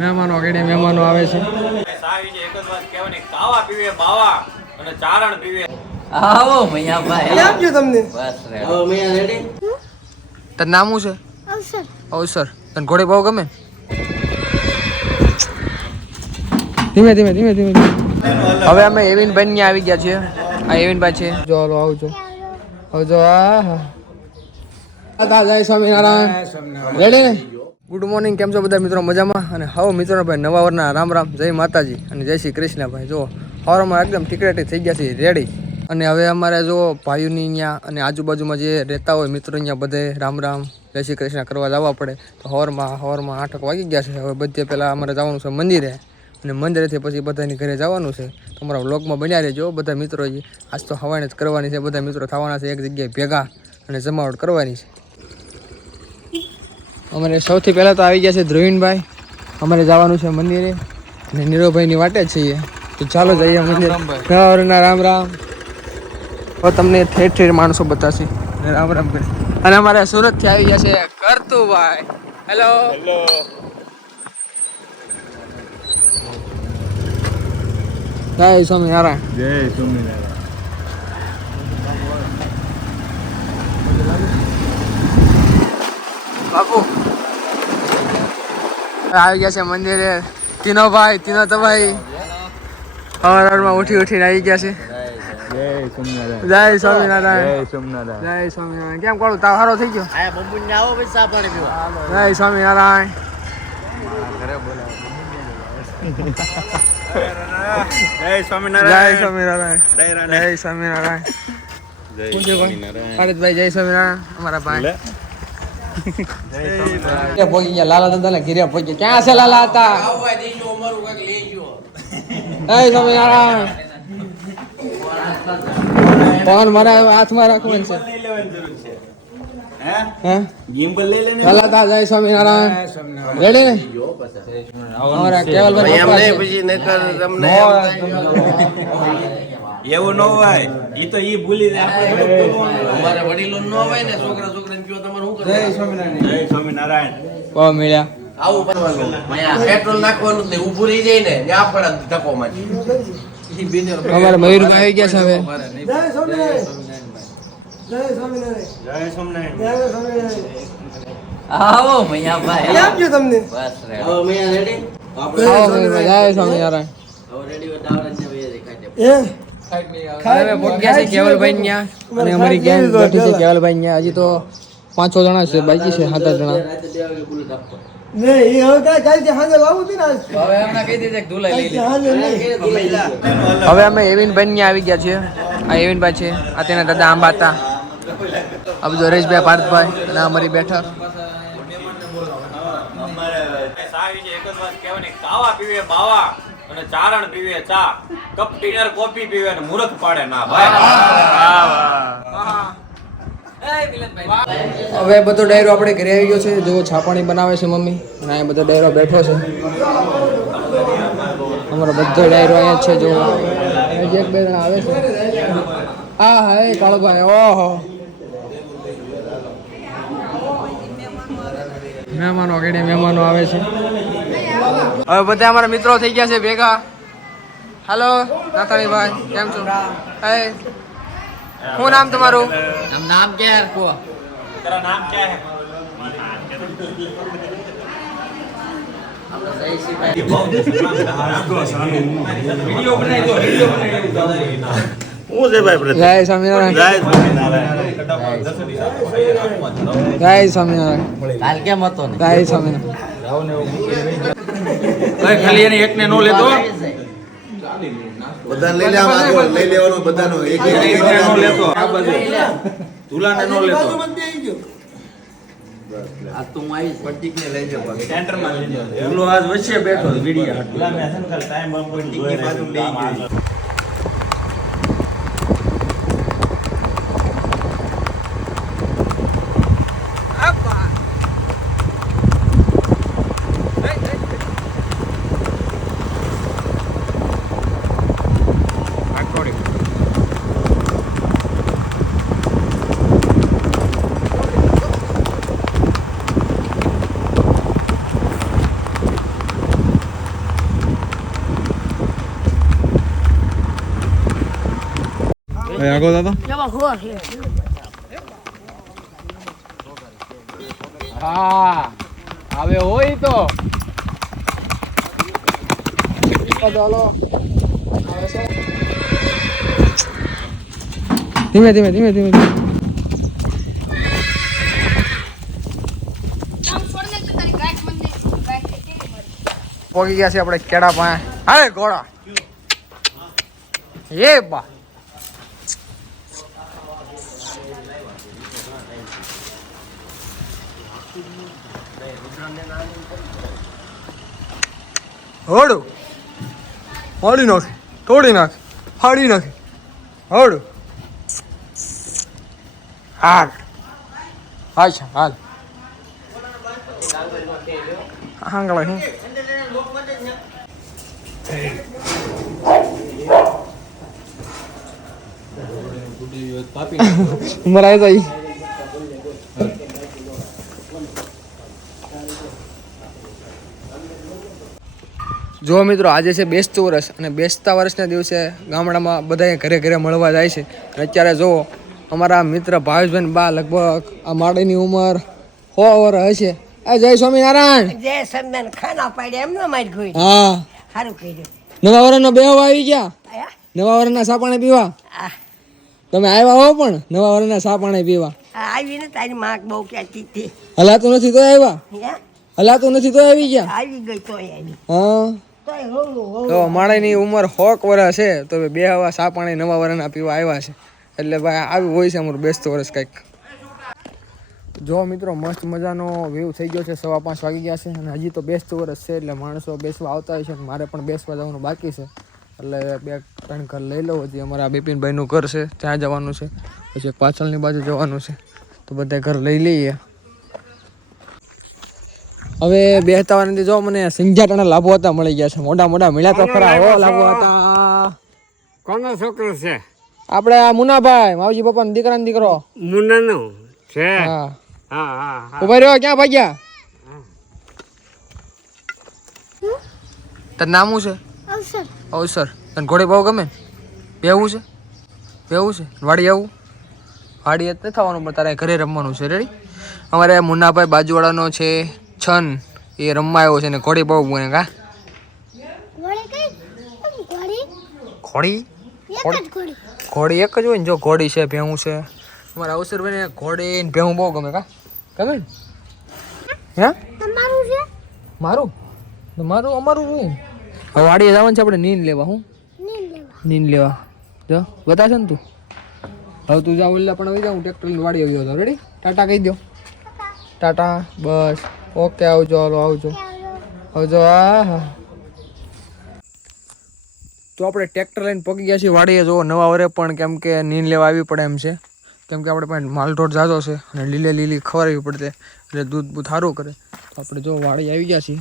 મહેમાનો ઘરે મહેમાનો આવે છે. સાવી છે એક જ વાત કહેવાની, કાવા પીવે બાવા અને ચારણ પીવે. આવો મૈયા ભાઈ કેમ ગયું તમને? બસ રે આવો મૈયા રેડી. તાર નામ શું છે? અવસર. અવસર. તને ઘોડે બહુ ગમે? ધીમે ધીમે ધીમે ધીમે. હવે અમે એવિનભાઈ ને આવી ગયા છીએ. આ એવિનભાઈ છે. જો હાલો આવજો. આવજો. જય સ્વામિનારાયણ. રેડી ને? Good morning. કેમ છો બધા મિત્રો? મજામાં? અને હાવ મિત્રો ભાઈ નવા વરના રામ રામ, જય માતાજી અને જય શ્રી કૃષ્ણ ભાઈ. જો હવારમાં એકદમ ટીકરેટી થઈ ગયા છે, રેડી. અને હવે અમારે જો ભાઈઓની અહીંયા અને આજુબાજુમાં જે રહેતા હોય મિત્રો અહીંયા બધે રામ રામ જય શ્રી કૃષ્ણ કરવા જવા પડે. તો સવારમાં 8 વાગી ગયા છે. હવે બધે પહેલાં અમારે જવાનું છે મંદિરે, અને મંદિરેથી પછી બધાની ઘરે જવાનું છે. તમારા વ્લોગમાં બન્યા રહેજો બધા મિત્રો. આજ તો હવાને જ કરવાની છે. બધા મિત્રો થવાના છે એક જગ્યાએ ભેગા અને જમાવટ કરવાની છે. અમારે સૌથી પહેલાં તો આવી ગયા છે ધ્રુવીનભાઈ. અમારે જવાનું છે મંદિરે અને નીરવભાઈની વાટે જ છીએ. તો ચાલો જઈએ મંદિર. ના રામ રામ. હવે તમને ઠેર ઠેર માણસો બતાવશે રામ રામ કરી. અને અમારે સુરતથી આવી ગયા છે કરતુભાઈ. હેલો. હેલો. જય સ્વામિનારાયણ. જય સ્વામિનારાયણ. બાપુ આવી ગયા છે મંદિરે. તીનો ભાઈ સવારમાં ઉઠીને આવી ગયા છે. જય સ્વામિનારાયણ. જય સ્વામિનારાયણ. જય સ્વામિનારાયણ. જય સ્વામિનારાયણ. કેમ કોણ તાવ સારો થઈ ગયો? આ બબુન ને આવો પછી ચા પાણી પીવા. જય સ્વામિનારાયણ. ઘરે બોલાવો. જય જય સ્વામિનારાયણ. સ્વામિનારાયણ. જય સ્વામિનારાયણ. ભારતભાઈ જય સ્વામિનારાયણ. અમારા ભાઈ પોગી ગયા. લાલા દાદા ઘીરે પોગી. ક્યાં છે લાલા હતા? જય સ્વામિનારાયણ. ફોન મારા હાથમાં રાખવાનું છે. લાલા હતા. જય સ્વામિનારાયણ. રેડી ને? અમારા કેવલભાઈ એવું ન હોય, ઈ તો ઈ ભૂલી જાય. અમારે વડીલો ન હોય ને છોકરા છોકરાને કયો તમારે શું કરે? જય સ્વામિનારાયણ. બહુ મળ્યા. આવું કરવાનું. મૈયા પેટ્રોલ નાખવાનું એટલે ઊભું રહી જાય ને ત્યાં પણ ધક્કો મારી. અમારા મયુરભાઈ આવી ગયા છે હવે. જય સ્વામિનારાયણ. આવો મૈયા ભાઈ કેમ ગયું તમને? બસ રે આવો મૈયા રેડી. આવો મયુરભાઈ. જય સ્વામિનારાયણ. હવે રેડી હોય દાવરા ને વે દેખાય. હવે પહોંચ્યા છે કેવલભાઈ ન્યા અને અમારી ગેંગ બેઠી છે કેવલભાઈ ન્યા. હજી તો 5-6 જણા છે, બાકી છે 7-8 જણા. રાતે 2 વાગે બુલેટ આપો. હવે એમને કહી દીધે કે ધુલાઈ લઈ લે. હવે અમે એવિનભાઈ ન્યા આવી ગયા છીએ. આ એવિનભાઈ છે, આ તેના દાદા આંબા હતા. આ બધું હરેશભાઈ, ભારતભાઈ અને અમારી બેઠક. સાવી છે એક જ વાત કહેવાની, કાવા પીવે બાવા અને ચારણ પીવે ચા. કપ ટીનર કોફી પીવે અને મૂર્ખ પાડે ના ભાઈ. હવે બધો ડાયરો આપણે ઘરે આવી ગયો છે. જો છાપાણી બનાવે છે મમ્મી, અને અહીંયા બધો ડાયરો બેઠો છે. અમારો બધો ડાયરો અહીંયા જ છે. જો હજી 1-2 જણા આવે છે. હા હા એ કાળુભાઈ. ઓહો, મહેમાનો ઘરે મહેમાનો આવે છે. હવે બધા અમારા મિત્રો થઈ ગયા છે ભેગા. હેલો નાતાણીભાઈ, કેમ છો? હે, શું નામ તમારું? નામ क्या है को? तेरा नाम क्या है? वीडियो बनाई दो, वीडियो बनाई दो. હું છે ભાઈ પ્રતિ? જય સ્વામિનારાયણ. જય સ્વામિનારાયણ. જય સ્વામિનારાયણ. કાલ કેમ હતો ને? જય સ્વામિનારાયણ. ખાલી એને એકને નો લેતો. બધાને લઈ લેવાનું, લઈ લેવાનું બધાનો એક નો લેતો. આ બાજુ તુલાને નો લેતો. આ તો હું આવી પ્રતિક ને લઈ જાવ. સેન્ટર માં લઈ જાવ. તુલો આજ વચ્ચે બેઠો વિડિયો હાટ. તુલાને હસન કાલ ટાઈમ બમ કોઈ ટીકી બાજુ લઈ ગયો. ભાઈ આગો દાદા હા હવે હોય તો ચાલો ધીમે ધીમે ધીમે ધીમે પોગી ગયા છે આપણે કેળા પાસે હાલે ઘોડા એ બા હોડું ફાડી નાખે તોડી નાખે ફાડી નાખે હોડું હાલ અચ્છા હાલ હાંગળા હું મરાય જાય જો મિત્રો આજે છે બેસતું વર્ષ અને બેસતા વર્ષના દિવસે ગામડામાં બધા ઘરે ઘરે મળવા જાય છે અને અત્યારે જો અમારા મિત્ર ભાવેશભાઈ બા લગભગ આ માડીની ઉંમર 100 વર્ષ હશે. જય સ્વામિનારાયણ. જય સ્વામિનારાયણ. ખાના પાડે એમ ન મારી કોઈ. હા સારું કર્યું. નવા વર્ષનો બેહવા આવી ગયા. આયા? નવા વર્ષના સા પાણી પીવા આ તમે આવ્યા હો પણ નવા વર્ષના સા પાણી પીવા આ આવી ને તારી માં બહુ કહેતી હતી. હલાતું નથી તો આવ્યા હે? હલાતું નથી તો આવી ગયા. આવી ગઈ તોય આવી. હા તોય હોલું તો માળીની ઉંમર 100 વર્ષ છે તો બે હવા સા પાણી નવા વર્ષના પીવા આવ્યા છે એટલે ભાઈ આવી હોય છે અમારું બેસતું વર્ષ કંઈક. જો મિત્રો મસ્ત મજાનો વ્યૂ થઈ ગયો છે 5:15 વાગી ગયા છે અને હજી તો બેસતું વર્ષ છે એટલે માણસો બેસવા આવતા હોય છે મારે પણ બેસવા જવાનું બાકી છે એટલે 2-3 ઘર લઈ લઉં. હજી અમારા બિપિનભાઈનું ઘર છે ત્યાં જવાનું છે પછી પાછળની બાજુ જવાનું છે તો બધા ઘર લઈ લઈએ. હવે બેસતા વાળાથી જો મને સિંજાટાના લાભો હતા મળી ગયા છે મોટા મોટા મળ્યા તો ખરા હો લાભો હતા. કોનો છોકરો છે? આપણે આ મુનાભાઈ માવજી પપ્પાનો દીકરાનો દીકરો મુન્નાનો છે. હા હા હા હા. ઉભા રહ્યો ક્યાં ભાગ્યા તાર નામ શું છે? અવસર. તને ઘોડી બહુ ગમે બેવું છે વાડી આવું વાડી જ નથી થવાનું પણ તારે ઘરે રમવાનું છે. રેડી અમારે મુન્નાભાઈ બાજુવાળાનો છે છન એ રમવા આવ્યો છે ને ઘોડી બહુ ગમે. કા ઘોડી એક જ હોય ને જો ઘોડી છે ભેહું છે અમારા અવસરભાઈને ઘોડી ને ભેહું બહુ ગમે. કા ગમે ને હે મારું અમારું હોય. હવે વાડીએ જવાનું છે આપણે નીંદ લેવા. હું નીંદ લેવા જો બતાશે ને તું. હવે તું જા ઓલા પણ આવી જાઉં ટ્રેક્ટર લઈને વાડી આવ્યો હતો. રેડી ટાટા કહી દો. ટાટા બસ ઓકે આવજો હાલો આવજો હા હા. તો આપણે ટ્રેક્ટર લઈને પગી ગયા છીએ વાડીએ. જો નવા વરે પણ કેમ કે નીંદ લેવા આવી પડે એમ છે કેમ કે આપણે પાસે માલઢોર જાજો છે અને લીલી ખવડાવવી પડશે એટલે દૂધ સારું કરે. તો આપણે જો વાડી આવી ગયા છીએ.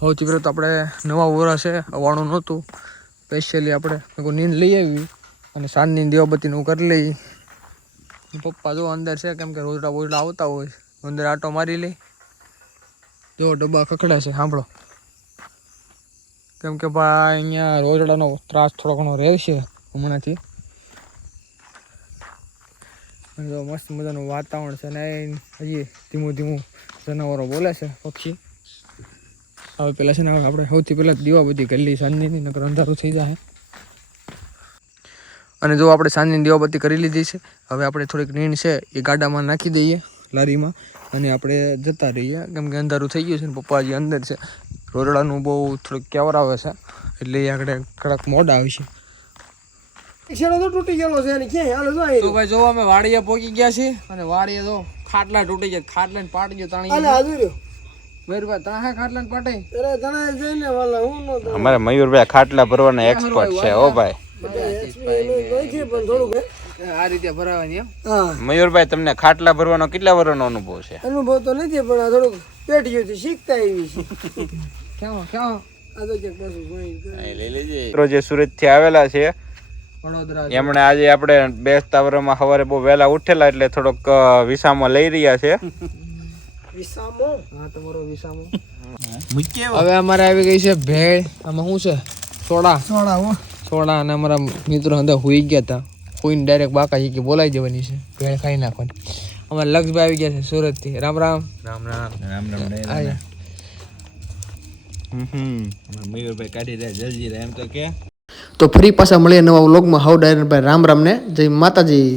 સૌથી પહેલાં તો આપણે નવા વરા છે અવાણું નહોતું સ્પેશિયલી આપણે નીંદ લઈ આવી અને સાંજની દીવાબત્તીનું કરી લઈ. પપ્પા જો અંદર છે કેમ કે રોજડા બોજડા આવતા હોય અંદર આટો મારી લઈ. જો ડબ્બા ખખડા છે સાંભળો કેમ કે ભાઈ અહીંયા રોજડાનો ત્રાસ થોડો ઘણો રહેશે હમણાંથી. જો મસ્ત મજાનું વાતાવરણ છે ને હજી ધીમું ધીમું જનાવરો બોલે છે પક્ષી. હવે પેલા છે ને આપણે સૌથી પહેલાં દીવાબત્તી કરી લઈએ સાંજની નકર અંધારું થઈ જાય. અને જો આપણે સાંજની દીવાબત્તી કરી લીધી છે હવે આપણે થોડીક નીણ છે એ ગાડામાં નાખી દઈએ લારીમાં અને આપણે જતા રહીએ કેમ કે અંધારું થઈ ગયું છે ને પપ્પાજી અંદર છે. રોરડાનું બહુ થોડુંક કેવર આવે છે એટલે એ આગળ કડક મોડા આવશે. તૂટી ગયેલો છે ને ક્યાં હાલો જો તો ભાઈ જો અમે વાડીએ પહોંચી ગયા છીએ અને વાડીએ જો ખાટલા તૂટી ગયા. ખાટલા ને પાટી ગયો તાણી મયુરભાઈ તાહા ખાટલા ને પાટે અમારે મયુરભાઈ ખાટલા ભરવાના એક્સપર્ટ છે હો ભાઈ. આ રીતે ભરાવાની એમ. મયુરભાઈ તમને ખાટલા ભરવાનો કેટલા વર્ષનો અનુભવ છે? અનુભવ તો નથી પણ આ થોડુંક પેટીઓથી શીખતા આવી છે. ક્યાં જે સુરત થી આવેલા છે વડોદરા એમણે આજે આપણે બેસતા વર્ષમાં સવારે બહુ વહેલા ઉઠેલા એટલે થોડોક વિસામો લઈ રહ્યા છે. વિસામો હા તમારો વિસામો. હવે અમારે આવી ગઈ છે ભેળ. આમાં શું છે? સોડા અને અમારા મિત્રો અંદર હુઈ ગયા હતા કોઈને ડાયરેક્ટ બાકાજી કે બોલાવી દેવાની છે ભેળ ખાઈ નાખવાની. અમારે લક્ષભાઈ આવી ગયા છે સુરતથી. રામ રામ. રામ રામ રામ રામ આયા. મયુરભાઈ કાઢી રહ્યા જલ્દી એમ તો કે તો ફરી પાછા મળીએ નવા વ્લોગમાં. હાઉ ડાયરેક્ટ ભાઈ રામ રામ ને જય માતાજી.